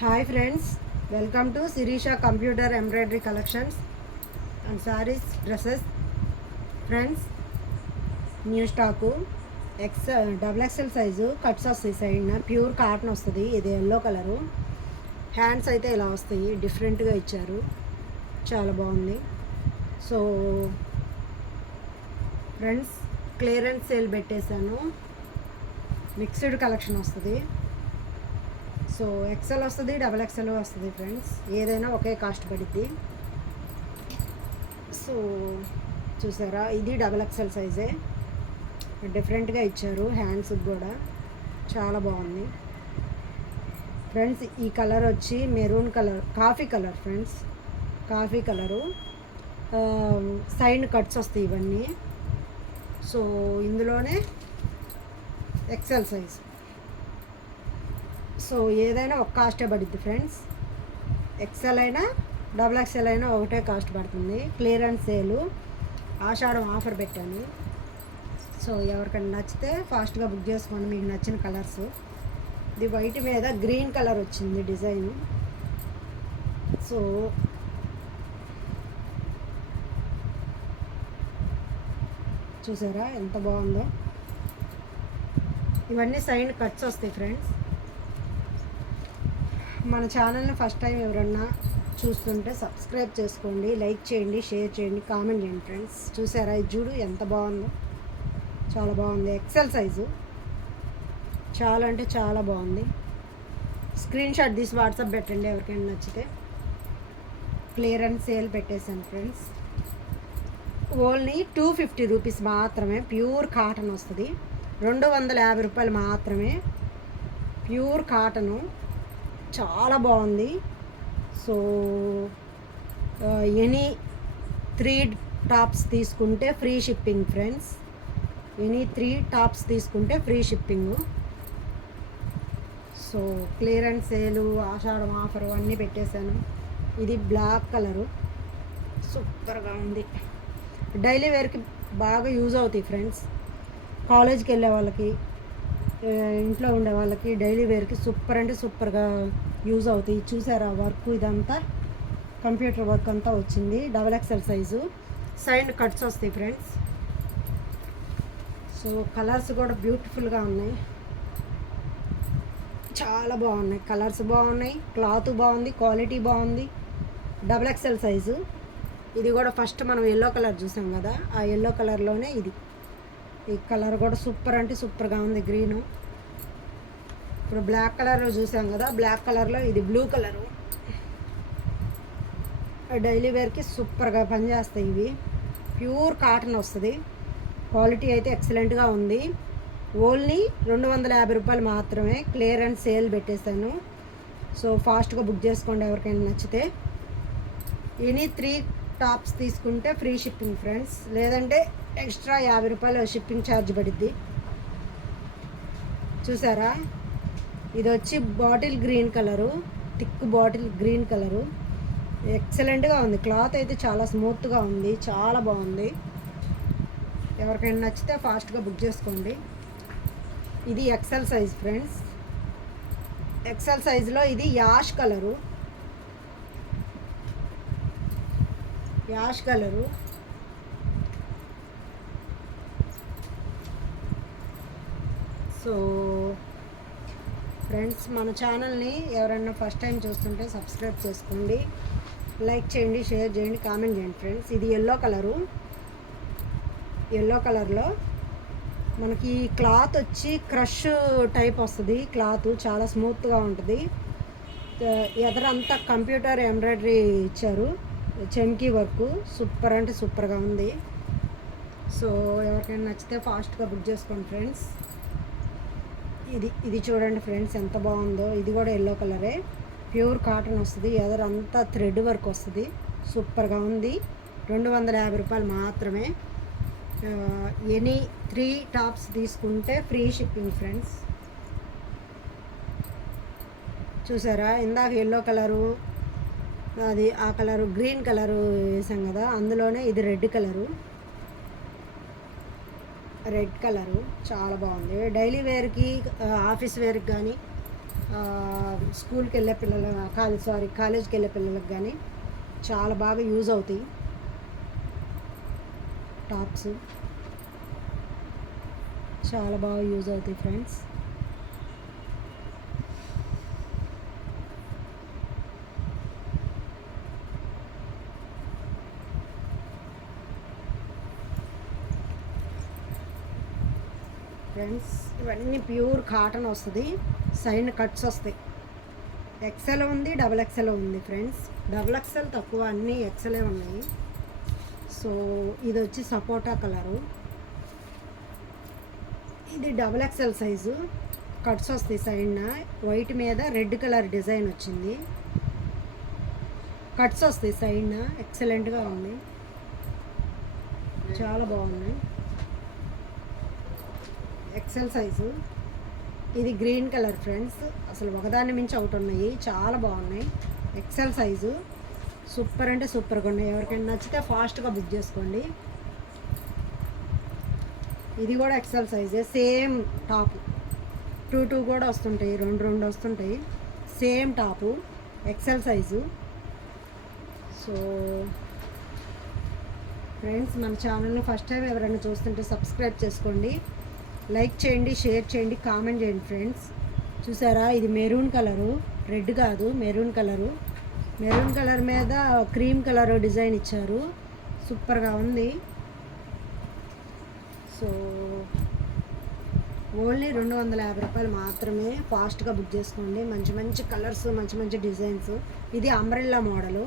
Hi friends, welcome to Sirisha Computer Embroidery Collections and Sarees Dresses. Friends, new stock double XL size cuts వస్తాయి సైడ్న pure cotton వస్తుంది. ఇది yellow colour. Hands అయితే ఇలా వస్తాయి, డిఫరెంట్గా ఇచ్చారు, చాలా బాగుంది. సో ఫ్రెండ్స్, క్లియరెన్స్ సేల్ పెట్టేశాను. మిక్స్డ్ కలెక్షన్ వస్తుంది. సో ఎక్సెల్ వస్తుంది, డబల్ ఎక్సెల్ వస్తుంది ఫ్రెండ్స్. ఏదైనా ఒకే కాస్ట్ పడుద్ది. సో చూసారా, ఇది డబల్ ఎక్సెల్ సైజే, డిఫరెంట్గా ఇచ్చారు. హ్యాండ్స్కి కూడా చాలా బాగుంది ఫ్రెండ్స్. ఈ కలర్ వచ్చి maroon colour, coffee colour friends, coffee colour. Side cuts వస్తాయి ఇవన్నీ. సో ఇందులోనే ఎక్సెల్ సైజ్. సో ఏదైనా ఒక కాస్టే పడుద్ది ఫ్రెండ్స్. ఎక్సెల్ అయినా డబుల్ ఎక్సెల్ అయినా ఒకటే కాస్ట్ పడుతుంది. క్లియరెన్స్ సేలు, ఆషాఢం ఆఫర్ పెట్టాను. సో ఎవరికైనా నచ్చితే ఫాస్ట్గా బుక్ చేసుకోండి, మీకు నచ్చిన కలర్స్. ఇది వైట్ మీద గ్రీన్ కలర్ వచ్చింది డిజైన్. సో చూసారా ఎంత బాగుందో. ఇవన్నీ సైడ్ కట్స్ వస్తాయి ఫ్రెండ్స్. మన ఛానల్ని ఫస్ట్ టైం ఎవరన్నా చూస్తుంటే సబ్స్క్రైబ్ చేసుకోండి, లైక్ చేయండి, షేర్ చేయండి, కామెంట్ చేయండి ఫ్రెండ్స్. చూసారా, ఇది చూడు ఎంత బాగుందో, చాలా బాగుంది. ఎక్సెల్ సైజు, చాలా అంటే చాలా బాగుంది. స్క్రీన్ షాట్ తీసి వాట్సాప్ పెట్టండి ఎవరికైనా నచ్చితే. క్లియరెన్స్ సేల్ పెట్టేశాను ఫ్రెండ్స్. ఓన్లీ 250 రూపీస్ మాత్రమే. ప్యూర్ కాటన్ వస్తుంది. 250 రూపాయలు మాత్రమే. ప్యూర్ కాటను, చాలా బాగుంది. సో ఎనీ 3 టాప్స్ తీసుకుంటే free shipping friends. Any 3 tops తీసుకుంటే free shipping. So clearance sale, ఆషాఢం ఆఫర్ అన్నీ పెట్టేశాను. ఇది బ్లాక్ కలరు, సూపర్గా ఉంది. డైలీ వేర్కి బాగా యూజ్ అవుతాయి ఫ్రెండ్స్. కాలేజ్కి వెళ్ళే వాళ్ళకి, ఇంట్లో ఉండే వాళ్ళకి డైలీ వేర్కి సూపర్ అంటే సూపర్గా యూజ్ అవుతాయి. చూసారా వర్క్, ఇదంతా కంప్యూటర్ వర్క్ అంతా వచ్చింది. Double XL size, side cuts వస్తాయి ఫ్రెండ్స్. సో కలర్స్ కూడా బ్యూటిఫుల్గా ఉన్నాయి, చాలా బాగున్నాయి. కలర్స్ బాగున్నాయి, క్లాత్ బాగుంది, క్వాలిటీ బాగుంది. Double XL size. ఇది కూడా ఫస్ట్ మనం ఎల్లో కలర్ చూసాం కదా, ఆ ఎల్లో కలర్లోనే ఇది. ఈ కలర్ కూడా సూపర్ అంటే సూపర్గా ఉంది, గ్రీను. ఇప్పుడు బ్లాక్ కలర్లో చూసాం కదా, బ్లాక్ కలర్లో ఇది బ్లూ కలరు. డైలీ వేర్కి సూపర్గా పనిచేస్తాయి ఇవి. ప్యూర్ కాటన్ వస్తుంది. క్వాలిటీ అయితే ఎక్సలెంట్గా ఉంది. ఓన్లీ 250 రూపాయలు మాత్రమే. క్లియరెన్స్ సేల్ పెట్టేశాను. సో ఫాస్ట్గా బుక్ చేసుకోండి ఎవరికైనా నచ్చితే. ఎనీ 3 టాప్స్ తీసుకుంటే ఫ్రీ షిప్పింగ్ ఫ్రెండ్స్, లేదంటే ఎక్స్ట్రా 50 రూపాయలు షిప్పింగ్ ఛార్జ్ పడుద్ది. చూసారా, ఇది వచ్చి bottle green colour, thick bottle green colour. ఎక్సలెంట్గా ఉంది. క్లాత్ అయితే చాలా స్మూత్గా ఉంది, చాలా బాగుంది. ఎవరికైనా నచ్చితే ఫాస్ట్గా బుక్ చేసుకోండి. ఇది ఎక్సెల్ సైజ్ ఫ్రెండ్స్. ఎక్సెల్ సైజులో ఇది ash colour, ash colour. So friends, మన ఛానల్ని ఎవరైనా ఫస్ట్ టైం చూస్తుంటే సబ్స్క్రైబ్ చేసుకోండి, లైక్ చేయండి, షేర్ చేయండి, కామెంట్ చేయండి ఫ్రెండ్స్. ఇది ఎల్లో కలరు. ఎల్లో కలర్లో మనకి క్లాత్ వచ్చి క్రష్ టైప్ వస్తుంది. క్లాత్ చాలా స్మూత్గా ఉంటుంది. ఎదరంతా కంప్యూటర్ ఎంబ్రాయిడరీ ఇచ్చారు, చెమ్కీ వర్క్. సూపర్ అంటే సూపర్గా ఉంది. సో ఎవరికైనా నచ్చితే ఫాస్ట్గా బుక్ చేసుకోండి ఫ్రెండ్స్. ఇది చూడండి ఫ్రెండ్స్ ఎంత బాగుందో. ఇది కూడా ఎల్లో కలరే, ప్యూర్ కాటన్ వస్తుంది. ఎదరంతా థ్రెడ్ వర్క్ వస్తుంది. సూపర్గా ఉంది. 250 రూపాయలు మాత్రమే. ఎనీ 3 టాప్స్ తీసుకుంటే ఫ్రీ షిప్పింగ్ ఫ్రెండ్స్. చూసారా, ఇందాక ఎల్లో కలరు, అది ఆ కలరు గ్రీన్ కలరు వేసాం కదా, అందులోనే ఇది రెడ్ కలరు. రెడ్ కలరు చాలా బాగుంది. డైలీ వేర్కి, ఆఫీస్ వేర్కి కానీ స్కూల్కి వెళ్ళే పిల్లలు కాలేజ్కి వెళ్ళే పిల్లలకు కానీ చాలా బాగా యూజ్ అవుతాయి టాప్స్. చాలా బాగా యూజ్ అవుతాయి ఫ్రెండ్స్. ఫ్రెండ్స్ ఇవన్నీ ప్యూర్ కాటన్ వస్తుంది, సైడ్ కట్స్ వస్తాయి. ఎక్సెల్ ఉంది, డబుల్ ఎక్సెల్ ఉంది ఫ్రెండ్స్. డబుల్ ఎక్సెల్ తక్కువ, అన్నీ ఎక్సెలే ఉన్నాయి. సో ఇది వచ్చి సపోటా కలరు, ఇది డబుల్ ఎక్సెల్ సైజు. కట్స్ వస్తాయి సైడ్న, వైట్ మీద రెడ్ కలర్ డిజైన్ వచ్చింది. కట్స్ వస్తాయి సైడ్న, ఎక్సలెంట్గా ఉంది, చాలా బాగున్నాయి. XL size. ఇది గ్రీన్ కలర్ ఫ్రెండ్స్, అసలు ఒకదాన్ని మించి ఒకటి ఉన్నాయి, చాలా బాగున్నాయి. ఎక్సెల్ సైజు, సూపర్ అంటే సూపర్గా ఉన్నాయి. ఎవరికైనా నచ్చితే ఫాస్ట్గా బుక్ చేసుకోండి. ఇది కూడా ఎక్సెల్ సైజే, సేమ్ టాపు. 2 కూడా వస్తుంటాయి, 2 వస్తుంటాయి. Same top, XL size. So friends, మన ఛానల్ని ఫస్ట్ టైం ఎవరైనా చూస్తుంటే సబ్స్క్రైబ్ చేసుకోండి, లైక్ చేయండి, షేర్ చేయండి, కామెంట్ చేయండి ఫ్రెండ్స్. చూసారా, ఇది మెరూన్ కలరు, రెడ్ కాదు, మెరూన్ కలరు. మెరూన్ కలర్ మీద క్రీమ్ కలర్ డిజైన్ ఇచ్చారు, సూపర్గా ఉంది. సో ఓన్లీ 250 రూపాయలు మాత్రమే. ఫాస్ట్గా బుక్ చేసుకోండి. మంచి మంచి కలర్స్, మంచి మంచి డిజైన్స్. ఇది అంబ్రెల్లా మోడలు.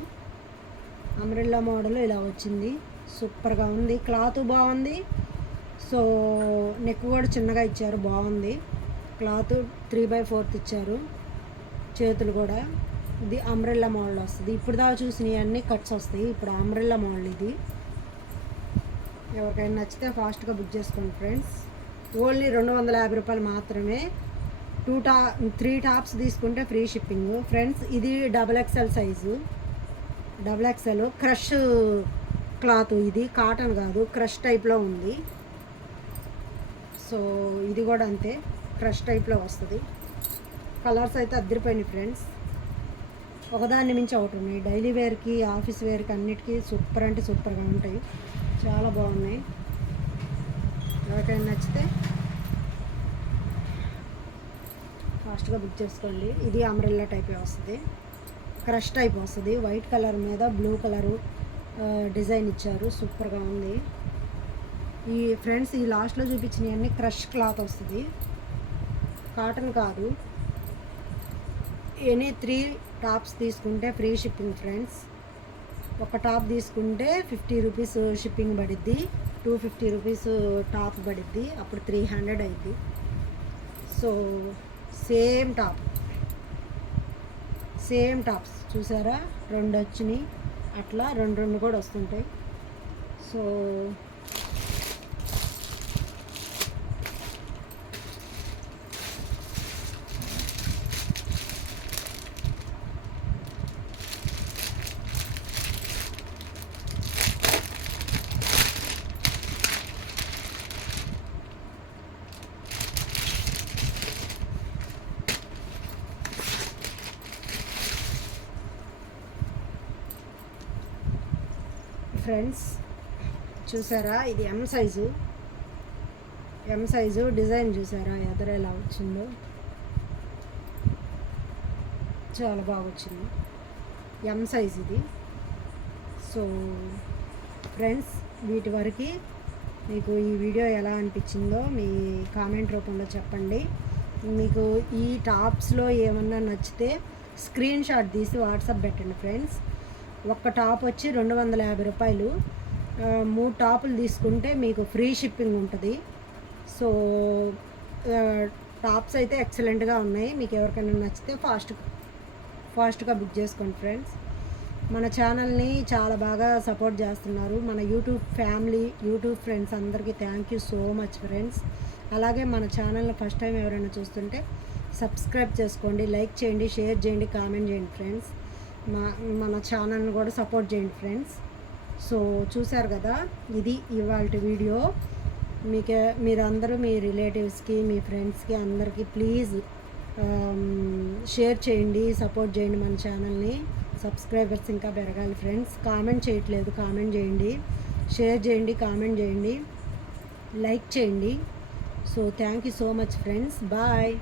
అంబ్రెల్లా మోడల్ ఇలా వచ్చింది, సూపర్గా ఉంది. క్లాత్ బాగుంది. సో నెక్ కూడా చిన్నగా ఇచ్చారు, బాగుంది. క్లాత్ 3/4 ఇచ్చారు. చేతులు కూడా ఇది అంబ్రెల్లా మోడల్ వస్తుంది. ఇప్పుడు దాకా చూసినవి అన్నీ కట్స్ వస్తాయి, ఇప్పుడు అంబ్రెల్లా మోడల్ ఇది. ఎవరికైనా నచ్చితే ఫాస్ట్గా బుక్ చేసుకోండి ఫ్రెండ్స్. ఓన్లీ 250 రూపాయలు మాత్రమే. 3 టాప్స్ తీసుకుంటే ఫ్రీ షిప్పింగ్ ఫ్రెండ్స్. ఇది double XL size, double XL crush cloth. ఇది కాటన్ కాదు, క్రష్ టైప్లో ఉంది. సో ఇది కూడా అంతే, క్రష్ టైప్లో వస్తుంది. కలర్స్ అయితే అద్దరిపోయినాయి ఫ్రెండ్స్, ఒకదాన్ని మించి ఒకటి ఉన్నాయి. డైలీ వేర్కి, ఆఫీస్ వేర్కి అన్నిటికీ సూపర్ అంటే సూపర్గా ఉంటాయి, చాలా బాగున్నాయి. ఎవరికైనా నచ్చితే ఫాస్ట్గా బుక్ చేసుకోండి. ఇది అంబ్రెల్లా టైపే వస్తుంది, క్రష్ టైప్ వస్తుంది. వైట్ కలర్ మీద బ్లూ కలరు డిజైన్ ఇచ్చారు, సూపర్గా ఉంది. ఈ ఫ్రెండ్స్, ఈ లాస్ట్లో చూపించినవన్నీ క్రష్ క్లాత్ వస్తుంది, కాటన్ కాదు. ఎనీ 3 టాప్స్ తీసుకుంటే ఫ్రీ షిప్పింగ్ ఫ్రెండ్స్. ఒక టాప్ తీసుకుంటే 50 రూపీస్ షిప్పింగ్ పడిద్ది, 250 రూపీస్ టాప్ పడిద్ది, అప్పుడు 300 అయింది. సో సేమ్ టాప్స్ చూసారా, 2 వచ్చినాయి, అట్లా 2 కూడా వస్తుంటాయి. సో ఫ్రెండ్స్ చూసారా, ఇది ఎం సైజు డిజైన్ చూసారా, ఎదర ఎలా వచ్చిందో, చాలా బాగా వచ్చింది. ఎం సైజ్ ఇది. సో ఫ్రెండ్స్, వీటి వరకు మీకు ఈ వీడియో ఎలా అనిపించిందో మీ కామెంట్ రూపంలో చెప్పండి. మీకు ఈ టాప్స్లో ఏమన్నా నచ్చితే స్క్రీన్ షాట్ తీసి వాట్సాప్ పెట్టండి ఫ్రెండ్స్. ఒక్క టాప్ వచ్చి 250 రూపాయలు. 3 టాపులు తీసుకుంటే మీకు ఫ్రీ షిప్పింగ్ ఉంటుంది. సో టాప్స్ అయితే ఎక్సలెంట్గా ఉన్నాయి. మీకు ఎవరికైనా నచ్చితే ఫాస్ట్గా బుక్ చేసుకోండి ఫ్రెండ్స్. మన ఛానల్ని చాలా బాగా సపోర్ట్ చేస్తున్నారు మన యూట్యూబ్ ఫ్రెండ్స్ అందరికీ thank you so much friends. అలాగే మన ఛానల్ని ఫస్ట్ టైం ఎవరైనా చూస్తుంటే సబ్స్క్రైబ్ చేసుకోండి, లైక్ చేయండి, షేర్ చేయండి, కామెంట్ చేయండి ఫ్రెండ్స్. మన ఛానల్ని కూడా సపోర్ట్ చేయండి ఫ్రెండ్స్. సో చూసారు కదా, ఇది ఇవాళ వీడియో. మీరందరూ మీ రిలేటివ్స్కి, మీ ఫ్రెండ్స్కి అందరికీ ప్లీజ్ షేర్ చేయండి, సపోర్ట్ చేయండి మన ఛానల్ని. సబ్స్క్రైబర్స్ ఇంకా పెరగాలి ఫ్రెండ్స్. కామెంట్ చేయట్లేదు, కామెంట్ చేయండి, షేర్ చేయండి, కామెంట్ చేయండి, లైక్ చేయండి. So thank you so much friends. Bye.